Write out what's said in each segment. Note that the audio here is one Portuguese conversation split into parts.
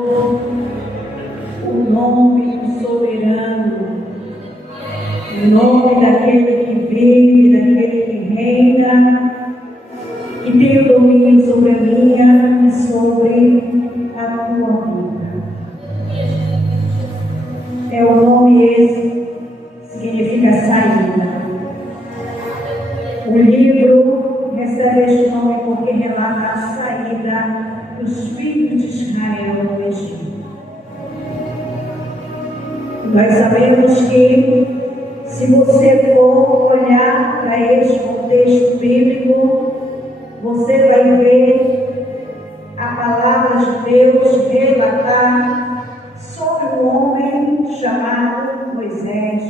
O nome do soberano, o nome daquele que vive, daquele que reina, que tem o domínio sobre a minha e sobre a tua vida. É o nome esse, significa saída. O livro recebe este nome porque relata a saída dos filhos de Israel do Egito. Nós sabemos que, se você for olhar para este contexto bíblico, você vai ver a palavra de Deus relatar sobre um homem chamado Moisés.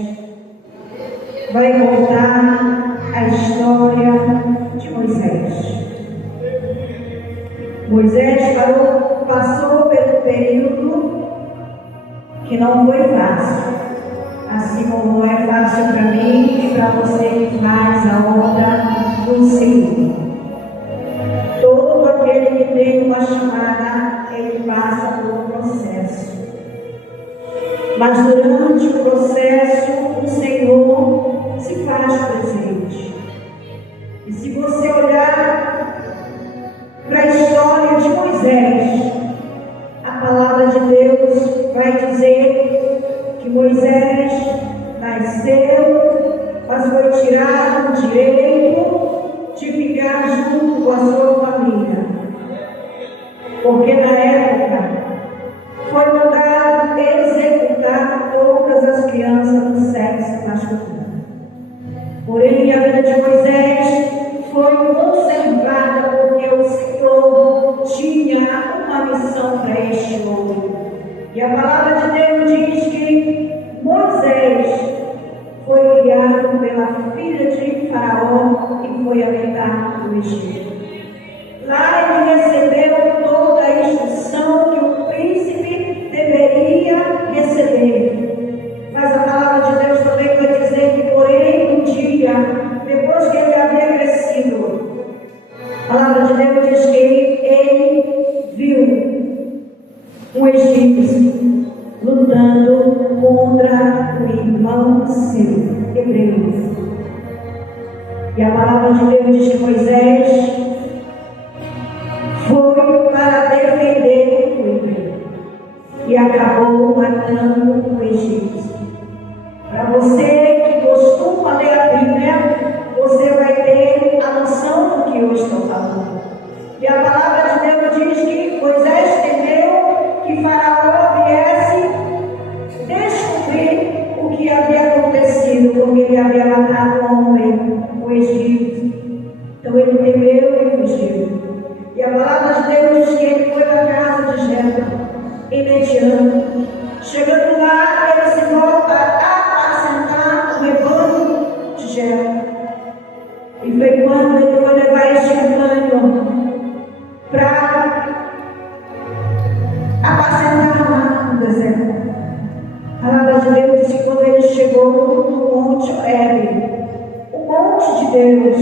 Vai contar a história de Moisés. Moisés passou pelo período que não foi fácil, assim como não é fácil para mim e para você que faz a obra do Senhor. Todo aquele que tem uma chamada, ele passa por um processo. Mas durante o processo, o Senhor se faz presente. E se você olhar para a história de Moisés, a palavra de Deus vai dizer que Moisés nasceu, mas foi tirado o direito de ficar junto com a sua família. Porque na época foi mandado executar todas as crianças do sexo masculino. Porém, a vida de Moisés foi conservada porque o Senhor tinha uma missão para este homem. E a palavra de Deus diz que Moisés foi criado pela filha de Faraó e foi habitar no Egito. Lá ele recebeu toda a instrução que o príncipe deveria receber. Mas a palavra de Deus também vai dizer que, porém, um dia, depois que ele havia crescido, a palavra de Deus diz que ele viu um egípcio lutando contra o irmão seu, hebreu. E a palavra de Deus diz que Moisés foi para defender o hebreu e acabou matando o egípcio. Para você que costuma ler a Bíblia, você vai ter a noção do que eu estou falando. E a palavra de Deus diz que Moisés temeu que Faraó viesse descobrir o que havia acontecido, porque ele havia matado um homem, o egípcio. Então ele temeu e fugiu. E a palavra de Deus diz que ele foi na casa de Jetro, em Midian. Chegando lá, ele se volta a apacentar o rebanho de Jetro. E foi quando ele foi levar este rebanho para apacentar lá no deserto. A palavra de Deus diz que quando ele chegou no Monte Horebe, o monte de Deus,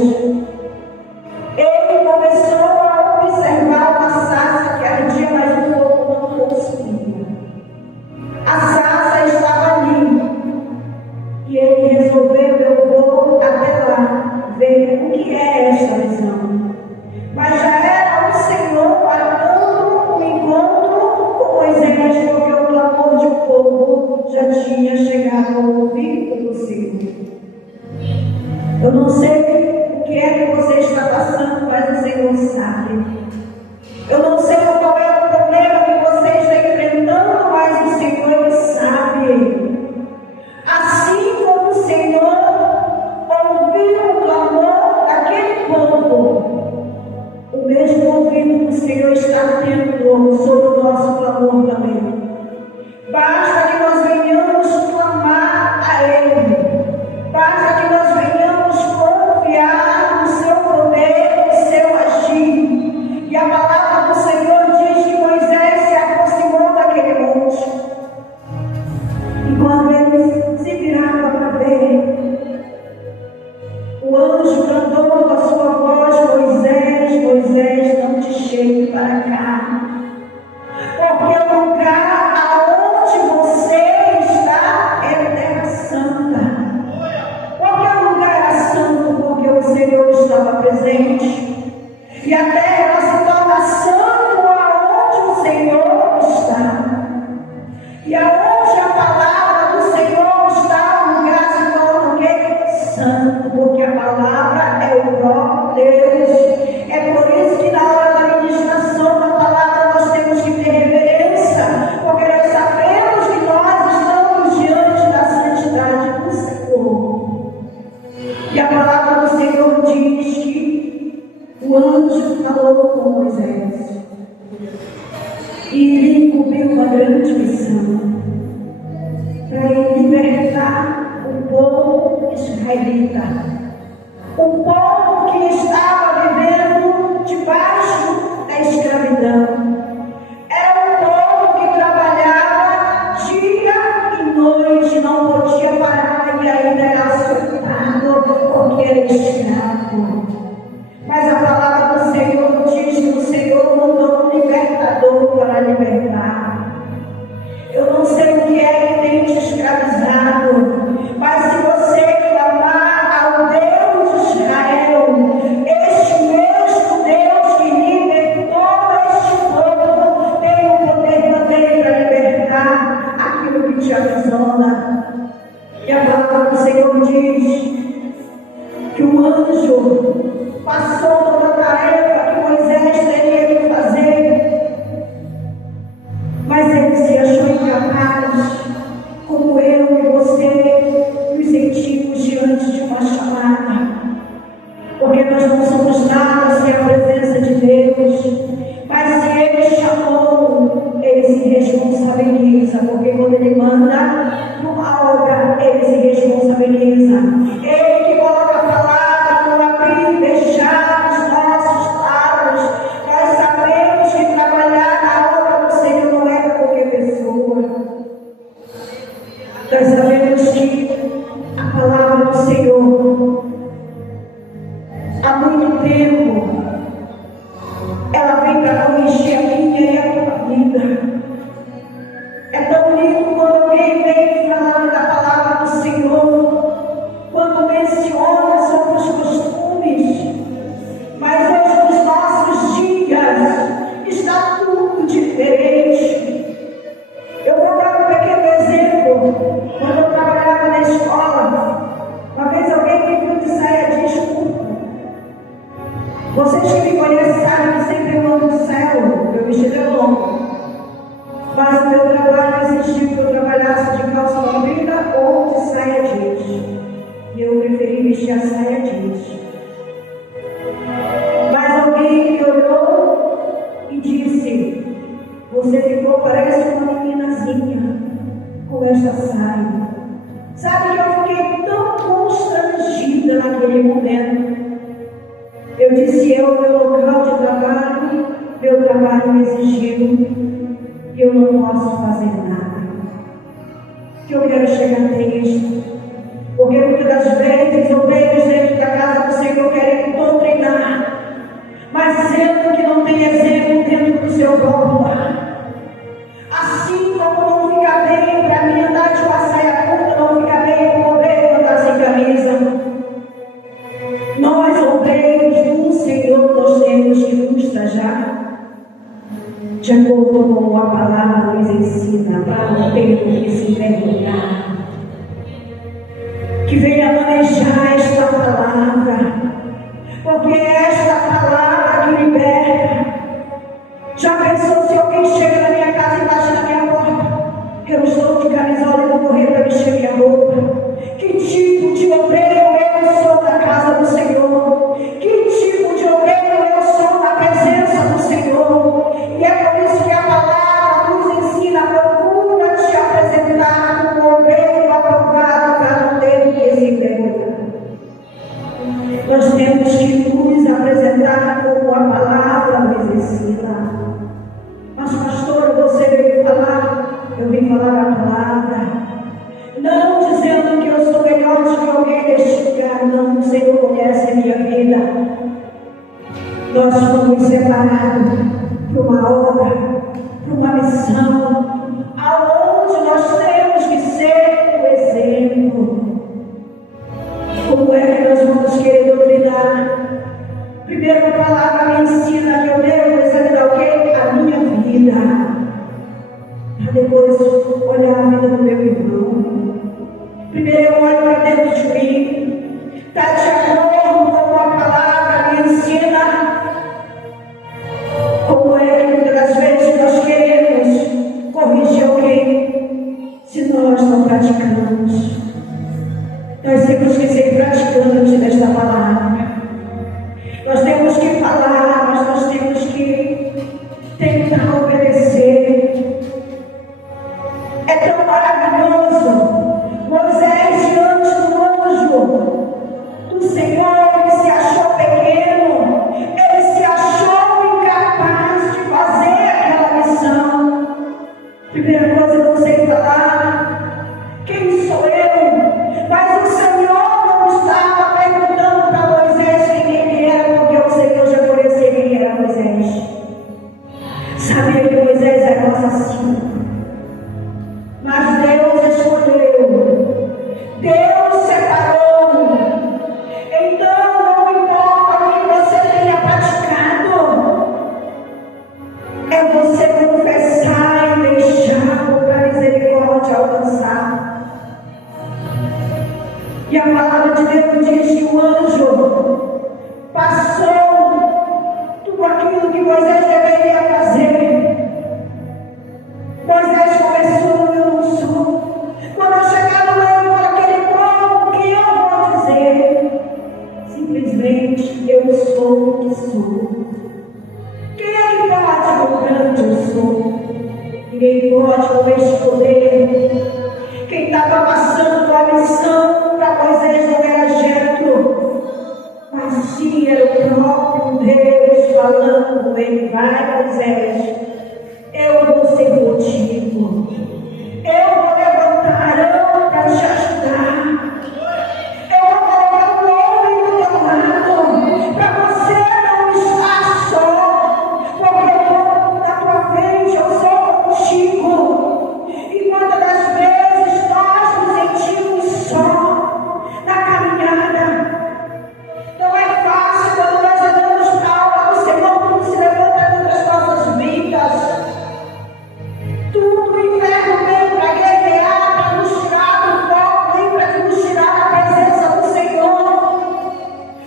ele começou a observar uma sarça que ardia, mas o fogo não consumia. A sarça estava ali. E ele resolveu: eu vou até lá ver o que é esta visão. Mas já era o Senhor marcando um encontro com Moisés, porque o clamor de um povo já tinha chegado ao ouvido do Senhor. Eu não sei o que é que você está passando, mas o Senhor sabe. Eu não sei qual é o problema que você está enfrentando, mas o Senhor sabe. Assim como o Senhor ouviu o clamor daquele povo, o mesmo ouvido que o Senhor está tendo sobre o nosso clamor também. Basta que nós venhamos clamar a Ele. Basta que nós venhamos confiar no seu poder, no seu agir. uma grande missão para libertar o povo israelita, o povo que estava vivendo debaixo da escravidão. Era um povo que trabalhava dia e noite, não podia parar e ainda era açoitado porque era escravo. Mas a palavra do Senhor diz que o Senhor mandou um libertador para libertar. Eu não sei o que é que tem te escravizado, mas se você clamar ao Deus de Israel, este mesmo Deus que libertou este povo, tem o poder também para libertar aquilo que te aprisiona. E a palavra do Senhor diz que o anjo passou toda a tarefa que Moisés teria que fazer, mas ele se achou incapaz, como eu e você nos sentimos diante de uma chamada, porque nós não somos nada sem a presença de Deus. Mas se Ele chamou, Ele se responsabiliza, porque quando Ele manda numa obra, Ele se responsabiliza. Ele que coloca a palavra no abrir e fechar os nossos lábios. Nós sabemos que trabalhar na obra do Senhor não é qualquer pessoa. Nós sabemos que a palavra do Senhor, há muito tempo, ela vem para corrigir a minha e a tua vida. É tão lindo quando alguém vem falando da palavra do Senhor, quando menciona sobre os costumes, mas hoje nos nossos dias está tudo diferente. Eu vou dar um pequeno exemplo. Quando eu trabalhava na escola, uma vez alguém me viu de saia de escuro. Vocês que me conhecem sabem que sempre eu ando de saia longa, meu vestido é longo. Mas o meu trabalho exigiu que eu trabalhasse de calça comprida ou de saia jeans. E eu preferi vestir a saia jeans. Mas alguém me olhou e disse: você ficou, parece uma meninazinha com esta saia. Sabe que eu fiquei tão constrangida naquele momento. Eu disse: meu local de trabalho, meu trabalho me exigiu que eu não posso fazer nada. Que eu quero chegar até isso. Porque muitas das vezes eu vejo dentro da casa do Senhor querendo doutrinar, mas sendo que não tem exemplo dentro do seu próprio lar. Assim como não fica bem para mim andar de uma saia curta, não fica bem para poder andar sem camisa. Nós, obreiros do Senhor, nós temos que nos trajar de acordo com a palavra nos ensina, para não ter que se envergonhar. Que venha manejar esta palavra, porque é esta palavra que liberta. Já pensou se alguém chega na minha casa e bate na minha porta? Eu estou de camisola e vou correr para mexer minha roupa. Que tipo de obreiro eu sou na casa do Senhor? Que tipo de obreiro eu sou na presença do Senhor? E é por isso que a palavra nos ensina: procura te apresentar como obreiro aprovado para não ter que se envergonhar. Nós temos que nos apresentar como a palavra nos ensina. Mas pastor, você veio falar, eu vim falar a palavra. Não dizendo que eu sou melhor do que alguém deste lugar, não. O Senhor conhece a minha vida. Nós fomos separados para uma obra, para uma missão, aonde nós temos que ser o exemplo. Como é que nós vamos querer doutrinar? Primeiro a palavra me ensina que eu devo examinar o quê? A minha vida. Para depois olhar a vida do meu irmão. Primeiro eu olho para dentro de mim. Está de acordo com a palavra me ensina? Como é que muitas das vezes nós queremos corrigir alguém se nós não praticamos? Nós temos que ser praticantes desta palavra. Nós temos que falar, mas nós temos que tentar obedecer. Primeira coisa, eu não sei falar. Quem sou eu? Mas o Senhor não estava perguntando para Moisés quem ele era, porque o Senhor já conhecia quem era Moisés. Sabia que Moisés era um assassino. Mas Deus escolheu. Deus separou. Então, não importa o que você tenha praticado, é você confessar e deixar para a misericórdia alcançar. E a palavra de Deus diz que o anjo passou tudo aquilo que Moisés deveria fazer. Moisés começou, eu não sou. Quando eu chegar no meio daquele povo, o que eu vou dizer? Simplesmente, eu sou o que sou. Quem é que pode o grande eu sou? Ninguém pode com este poder. Quem estava passando por a missão para Moisés não era Jetro, mas sim era o próprio Deus falando com ele. Vai, Moisés, eu vou ser contigo. Eu vou levantar Arão para te ajudar. Eu vou colocar um homem do teu lado, para você não estar só, porque eu vou na tua frente, eu sou contigo. E quantas das vezes nós nos sentimos só na caminhada. Não é fácil quando nós andamos para a obra do Senhor, tudo se levanta contra as nossas vidas. Tudo o inferno vem para guerrear, para nos tirar do foco, vem para nos tirar da presença do Senhor.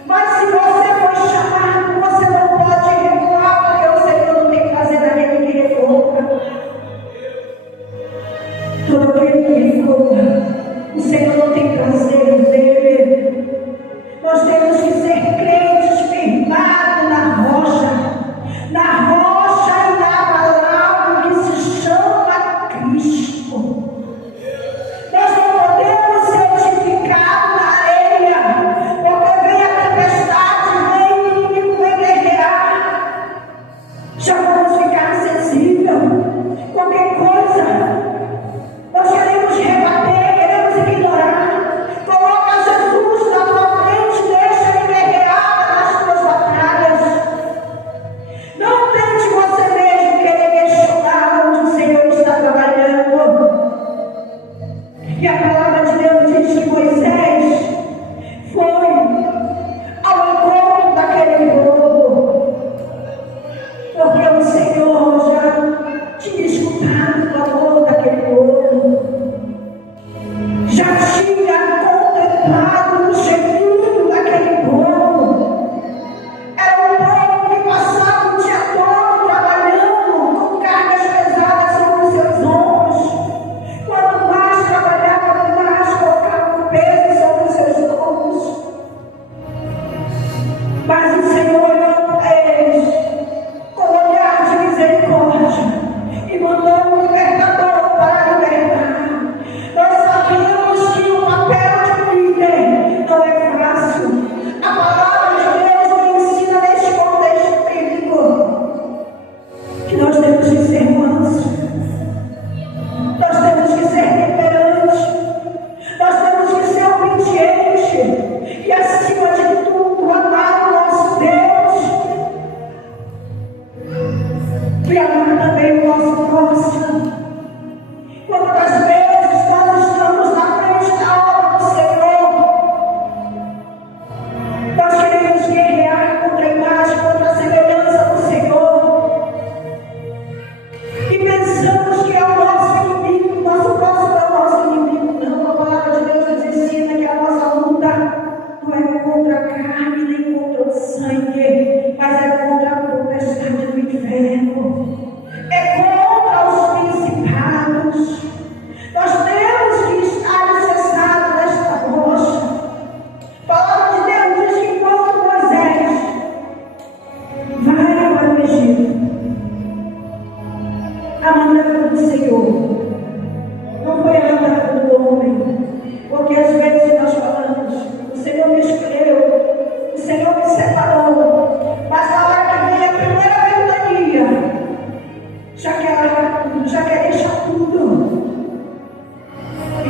Mas se você foi chamado, você não pode recuar, porque o Senhor não tem que fazer daquele que recua. Todo aquele que recua, o Senhor não tem prazer nele. Nós temos que ser crentes firmados na rocha e na palavra que se chama Cristo. Nós não podemos ser edificados na areia, porque vem a tempestade, vem o inimigo, vem guerrear. Já vamos ficar sensíveis. Qualquer coisa, nós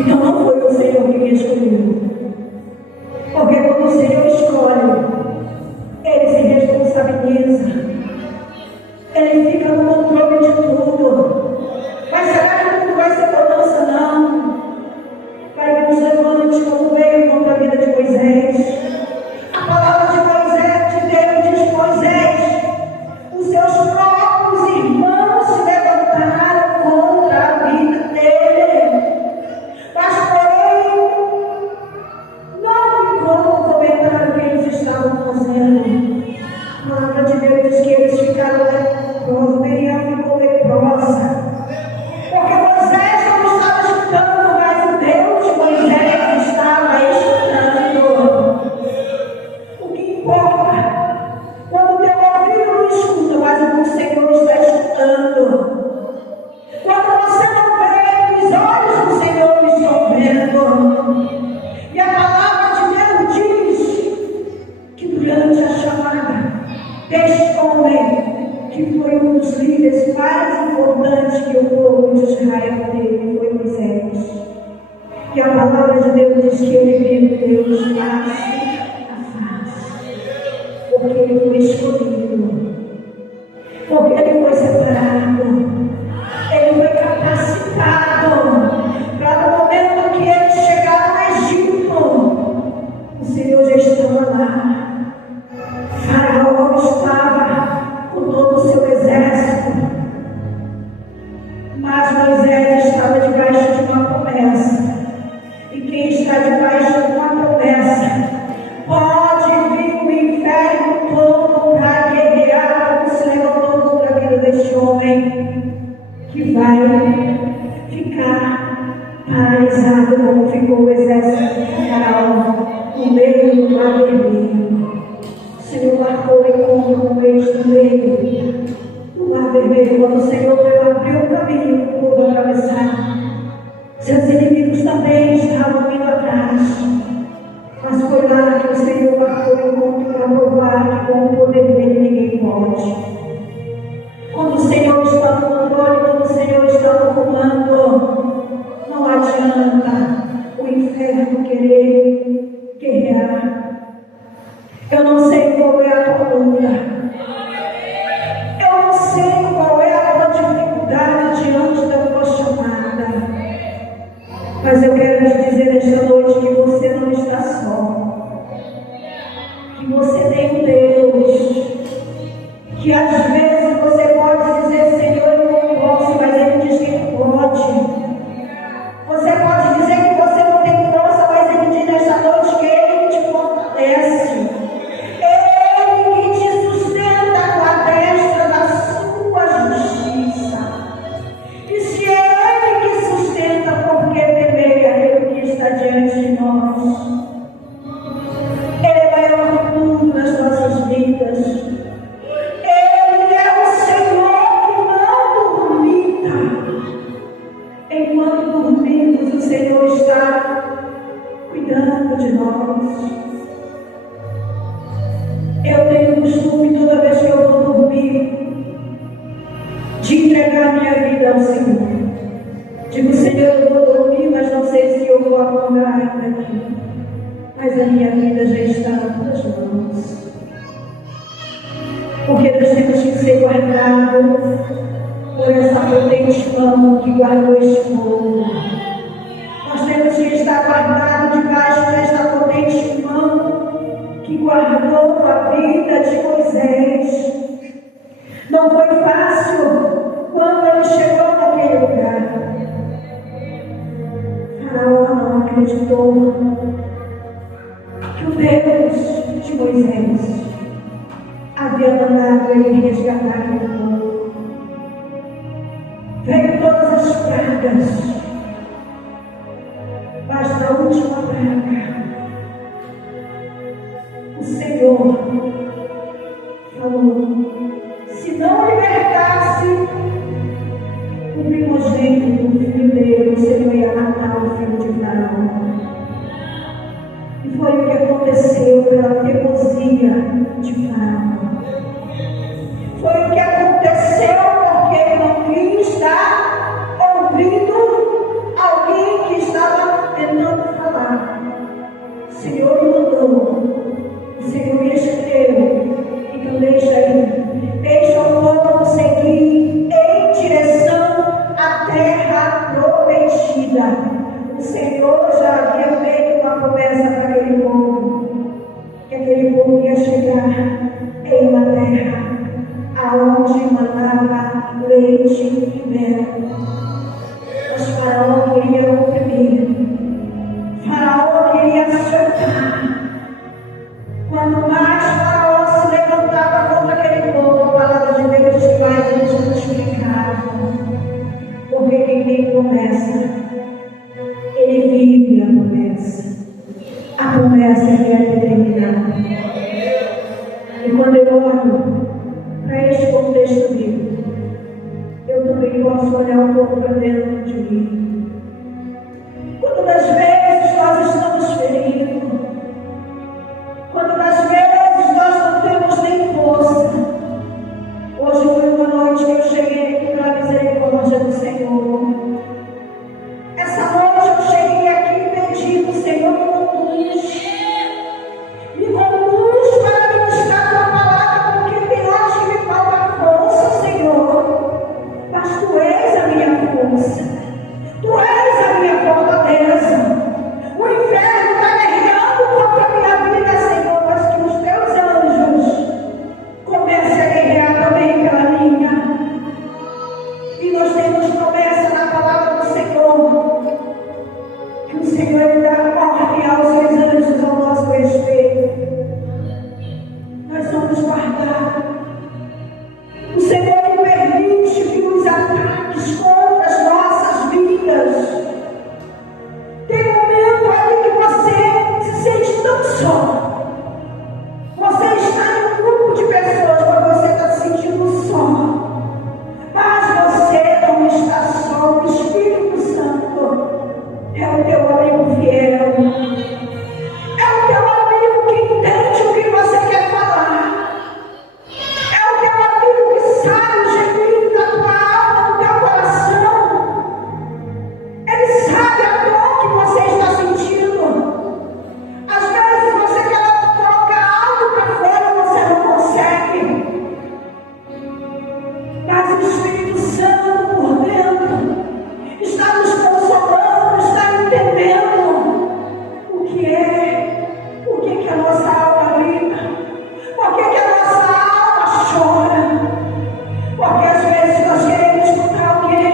Então não foi o Senhor que me escolheu. Porque quando o Senhor escolhe, Ele se responsabiliza. Ele fica no controle de tudo. Mas será que não vai ser mudança? Não. Vai vir os levantes como veio contra a vida de Moisés. A palavra de Moisés, de Deus, diz: Moisés, os seus próprios irmãos se levantaram contra a vida dele. Mas porém, não ficou comentar o que eles estavam fazendo. A palavra de Deus diz que eles ficaram leprosos, Miriam ficou leprosa. Porque Moisés não estava escutando, mas o Deus de Moisés estava escutando. O que importa? Quando o teu ouvido não escuta, mas o Senhor está escutando. Quando você não vê, os olhos do Senhor estão vendo. E a palavra de Deus diz que durante a chamada deste homem, que foi um dos líderes mais importantes que o povo de Israel teve, foi Moisés. E a palavra de Deus diz que ele viu Deus face a face. Porque ele foi escolhido. Porque ele foi separado. Ele foi capacitado. Para no momento que ele chegar no Egito, o Senhor já estava lá. Faraó estava com todo o seu exército. Mas Moisés estava debaixo de uma promessa. E quem está debaixo de uma promessa pode vir o inferno todo para guerrear, como se levantou contra a vida deste homem, que vai ficar paralisado como ficou o exército de Faraó no meio do mar vermelho. O Senhor marcou o encontro com eles no meio do mar vermelho, quando o Senhor abriu o caminho para o povo atravessar. Seus inimigos também estavam vindo atrás. Mas foi lá que o Senhor marcou o encontro para provar que com o poder dele ninguém pode. Quando o Senhor está no controle, quando o Senhor está no comando, não adianta o inferno querer guerrear. Eu não sei qual é a tua luta. Eu não sei qual é a tua dificuldade diante da tua chamada. Mas eu quero te dizer esta noite que você não está só. Que você tem um Deus. Que às vezes você pode dizer: Senhor, eu não posso, mas Ele diz que Ele pode. Você pode dizer que você não tem força, mas Ele diz nesta noite que Ele te fortalece. Ele que te sustenta com a destra da sua justiça. E se Ele que sustenta, por que temer aquele que está diante de nós? Ele é maior que tudo nas nossas vidas. Ele é o Senhor que não dormita. Enquanto dormimos, o Senhor está cuidando de nós. Eu tenho o costume, toda vez que eu vou dormir, de entregar minha vida ao Senhor. Digo: Senhor, eu vou dormir, mas não sei se eu vou acordar ainda aqui. Mas a minha vida já está nas tuas mãos. Porque nós temos que ser guardados por essa potente mão que guardou este povo. Nós temos que estar guardados debaixo desta potente mão que guardou a vida de Moisés. Não foi fácil quando ele chegou naquele lugar. Faraó não acreditou que o Deus de Moisés havia mandado ele resgatar aquele povo. Veio todas as pragas, mas na última praga, o Senhor falou: se não libertasse o primogênito do filho dele, o Senhor ia matar o filho de Faraó. E foi o que aconteceu pela teimosia de Faraó. Foi o que aconteceu porque ele não quis estar ouvindo alguém que estava terra prometida. O Senhor já havia feito uma promessa para aquele povo, que aquele povo ia chegar em uma terra aonde manava leite e mel. Mas Faraó queria oprimir, Faraó queria açoitar. Quanto mais Faraó se levantava contra aquele povo, a palavra de Deus vai nos multiplicar. Porque quem tem promessa, ele vive a promessa. A promessa que é determinada. E quando eu olho para este contexto bíblico, eu também posso olhar um pouco para dentro de mim. Quando das vezes nós estamos feridos, quando das vezes nós não temos nem força. Hoje foi uma noite que eu cheguei aqui pela misericórdia do Senhor. Essa noite eu cheguei aqui pedindo, Senhor, me conduz para ministrar a tua palavra, porque tem horas que me falta força, Senhor. Mas tu és a minha força, tu és a minha fortaleza. O inferno está guerreando contra a minha vida, Senhor, mas que os teus anjos comecem a guerrear também pela minha. E nós temos promessa na palavra do Senhor, que o Senhor ele dá ordem aos seus anjos ao nosso respeito. Nós somos guardados. O Senhor ele permite que os ataques contra as nossas vidas. Tem momento ali que você se sente tão só. Você está em um grupo de pessoas, mas você está se sentindo só. Mas você não está só. O Espírito Santo é o teu amigo fiel. É o teu amigo que entende o que você quer falar. É o teu amigo que sabe o gemido da tua alma, do teu coração. Ele sabe a dor que você está sentindo. Às vezes você quer colocar algo para fora e você não consegue. Mas o Espírito Santo por dentro está nos consolando, está entendendo o que a nossa alma grita, por que a nossa alma chora. Porque às vezes nós queremos escutar alguém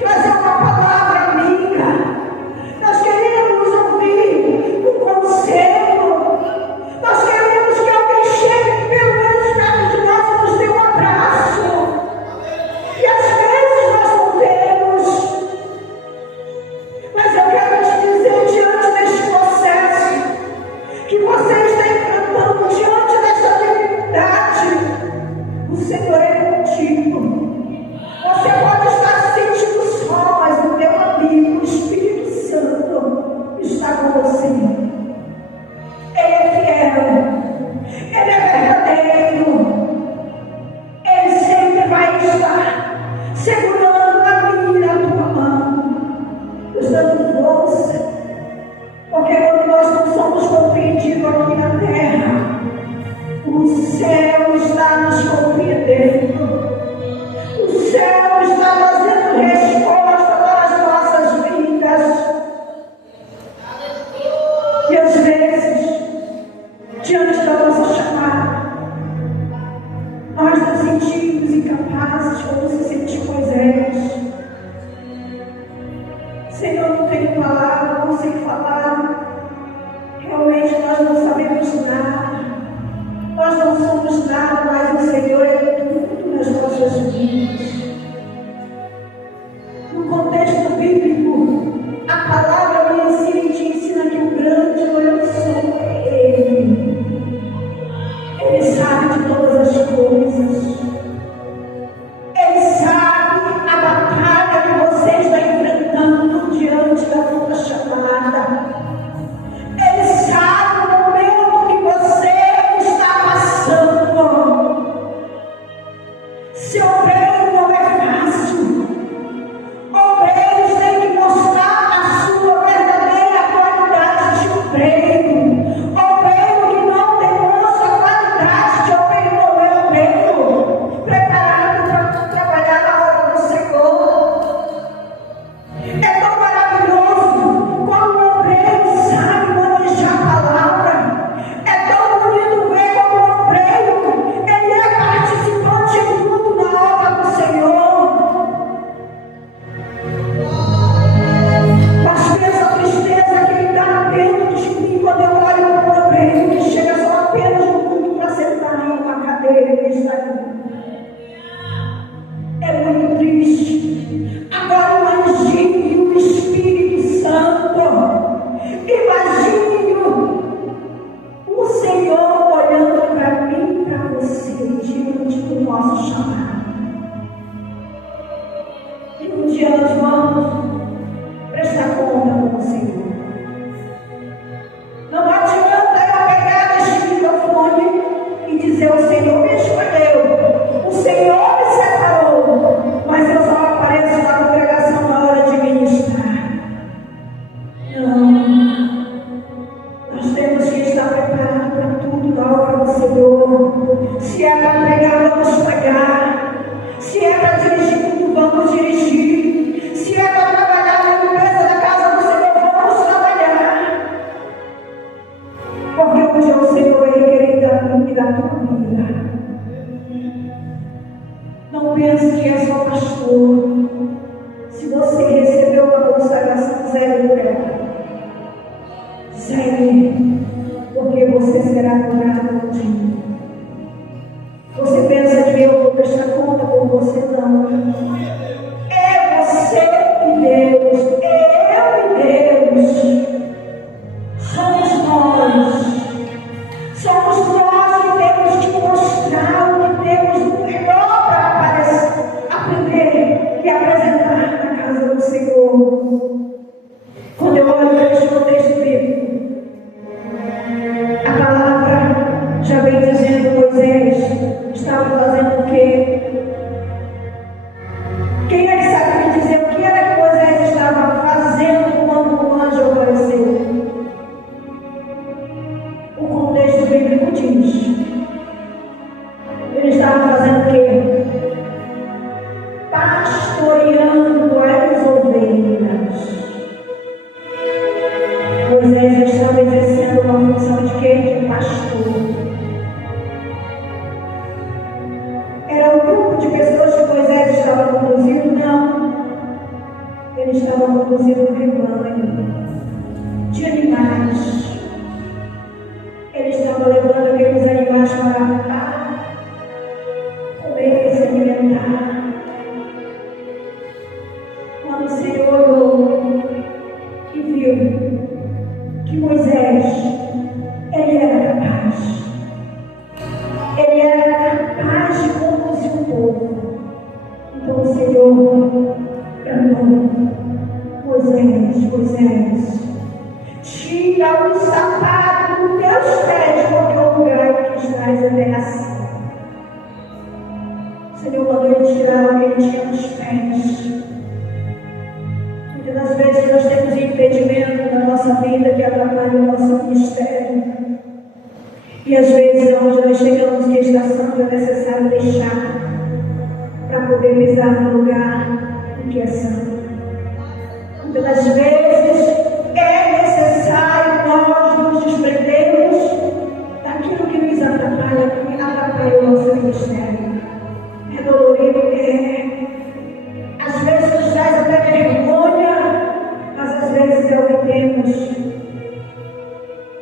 trazer uma palavra amiga, nós queremos ouvir um conselho, nós queremos que alguém chegue pelo menos perto de nós e nos dê um abraço. E às vezes nós não temos. Mas eu quero te dizer, diante deste processo que você está enfrentando, diante dessa dificuldade, o Senhor é contigo. Você pode estar se sentindo só, mas o teu amigo, o Espírito Santo, está com você. Ele é fiel, ele é verdadeiro, ele sempre vai estar segurando a minha e a tua mão, nos dando força, porque quando nós não somos compreendidos aqui na terra, o céu está nos compreendendo, o céu está trazendo resposta para as nossas vidas. E às vezes, diante da nossa chamada, nós nos sentimos incapazes, como se sentiu Moisés. Senhor, não tenho palavra, não sei falar. Realmente nós não sabemos nada. Nós não somos José do pé. Segue, porque você será curado um dia. Você pensa que eu vou prestar conta por você? Não. É você e Deus. Eu e Deus. Somos nós. Somos nós que temos que mostrar o que temos de melhor para aprender e apresentar na casa do Senhor. Quando eu olho para este contexto bíblico, a palavra já vem dizendo que Moisés estava fazendo o quê? Quem é que sabe me dizer o que era que Moisés estava fazendo quando o anjo apareceu? O contexto bíblico diz: ele estava fazendo o quê? Pastoreando as ovelhas. Moisés já estava exercendo uma função de quê? De pastor. Era um grupo de pessoas que Moisés estava conduzindo? Não. Ele estava conduzindo um rebanho de animais. Ele estava levando aqueles animais para comer e se alimentar. Quando o Senhor olhou e viu que Moisés, ele era capaz. Ele era capaz de conduzir o povo. Então o Senhor bramou: Moisés, tira o sapato dos teus pés, porque o lugar em que estás é terra santa. O Senhor mandou ele tirar o que ele tinha nos pés. Muitas das vezes nós temos impedimento na nossa vida que atrapalha o nosso ministério. E às vezes nós chegamos em estação que é necessário deixar para poder pisar no lugar em que é santo. Muitas das vezes é necessário nós nos desprendermos daquilo que nos atrapalha, que atrapalha o nosso ministério. É dolorido, às vezes nos traz até vergonha, mas às vezes é o que temos.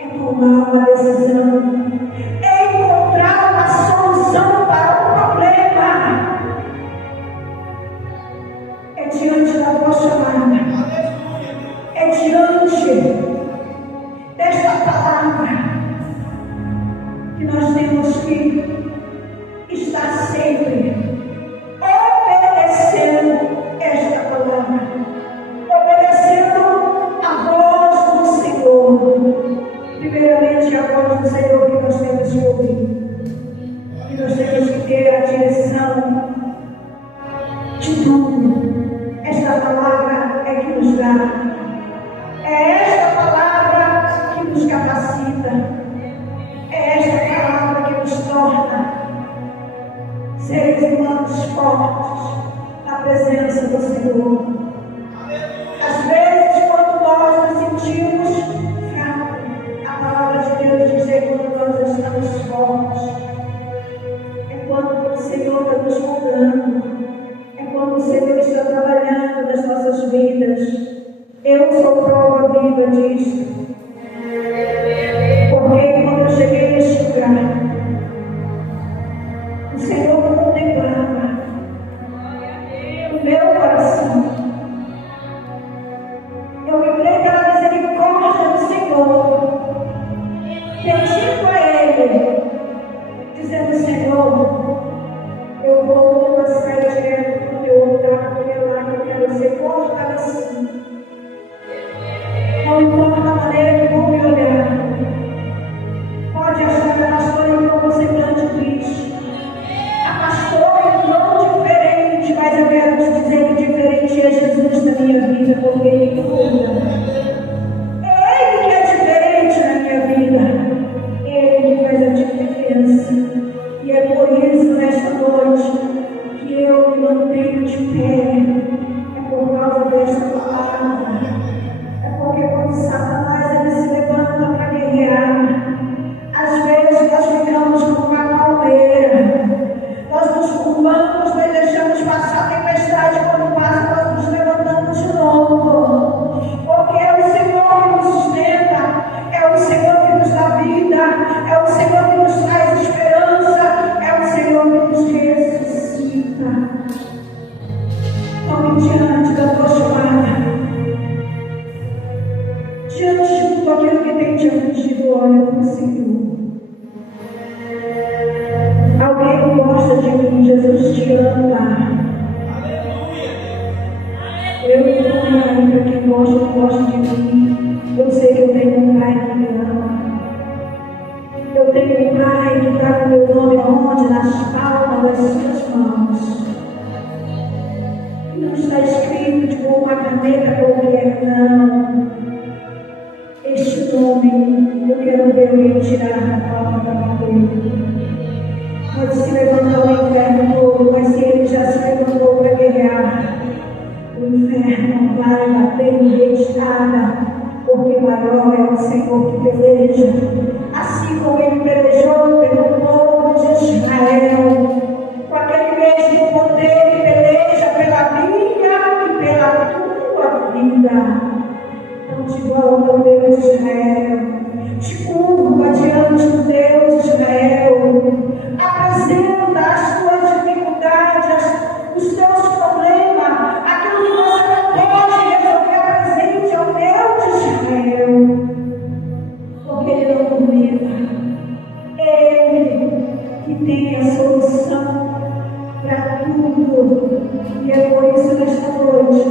É tomar uma decisão, é encontrar uma solução para o problema. É diante da tua chamada, é diante desta palavra que nós temos que estar sempre obedecendo esta palavra, obedecendo a voz do Senhor. Primeiramente, a voz do Senhor que nós temos que ouvir, e nós temos que ter a direção de tudo. Esta palavra é que nos dá, é esta palavra que nos capacita, é esta palavra que nos torna seres humanos fortes na presença do Senhor. Às vezes, quando nós nos sentimos fracos, a palavra de Deus diz que quando nós estamos fortes, é quando o Senhor está nos mudando, é quando o Senhor está trabalhando nas nossas vidas. Eu sou prova viva disso. Porque quando eu cheguei neste lugar, o Senhor contemplava o meu coração. Eu lembrei pela misericórdia do Senhor, pedindo a Ele, dizendo: Senhor, eu vou passar direto para o teu lugar, porque lá eu quero ser fortalecido. Não importa a maneira que vão me olhar. Pode achar que a pastora entrou no semblante triste. A pastora entrou diferente, mas eu quero te dizer que diferente é Jesus na minha vida, porque Ele cuida. É Ele que é diferente na minha vida. Ele que faz a diferença. E é por isso, nesta noite, que eu me mantenho de pé. É por causa desta palavra. Porque quando Satanás ele se levanta para guerrear, às vezes nós ficamos como uma palmeira, nós nos curvamos, nós deixamos passar a tempestade, quando passa nós nos levantamos de novo, porque gosta ou não gosta de mim, eu sei que eu tenho um Pai que me ama. Eu tenho um Pai que está com o meu nome aonde? Nas palmas das suas mãos. E não está escrito de uma caneta qualquer, não. Este nome eu quero ver alguém tirar da palma da mão dele. Pode se levantar o inferno todo, mas se ele já se levantou para guerrear, o inferno não vai bater em retirada, porque maior é o Senhor que peleja. Assim como ele pelejou pelo povo de Israel, com aquele mesmo poder que peleja pela minha e pela tua vida. Então te volta, o Deus de Israel, te curva diante do Deus de Israel, apresenta as tuas dificuldades, os teus problemas, aquilo que você não pode resolver, apresente ao Deus de Israel, porque Ele não duvida, Ele que tem a solução para tudo. E é por isso nesta noite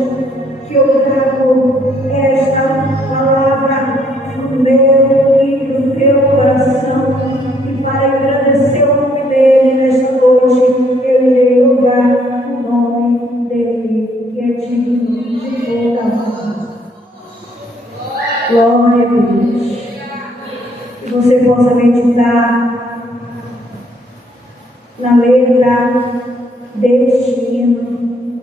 que eu trago esta palavra no meu e no teu coração, e para agradecer o nome dele nesta noite, eu irei louvar o nome dele, que é digno de toda honra. Glória a Deus. Que você possa meditar na letra deste hino.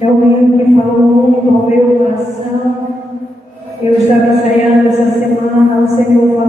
É o hino que falou muito ao meu coração. Eu estava ensaiando essa semana, o Senhor falou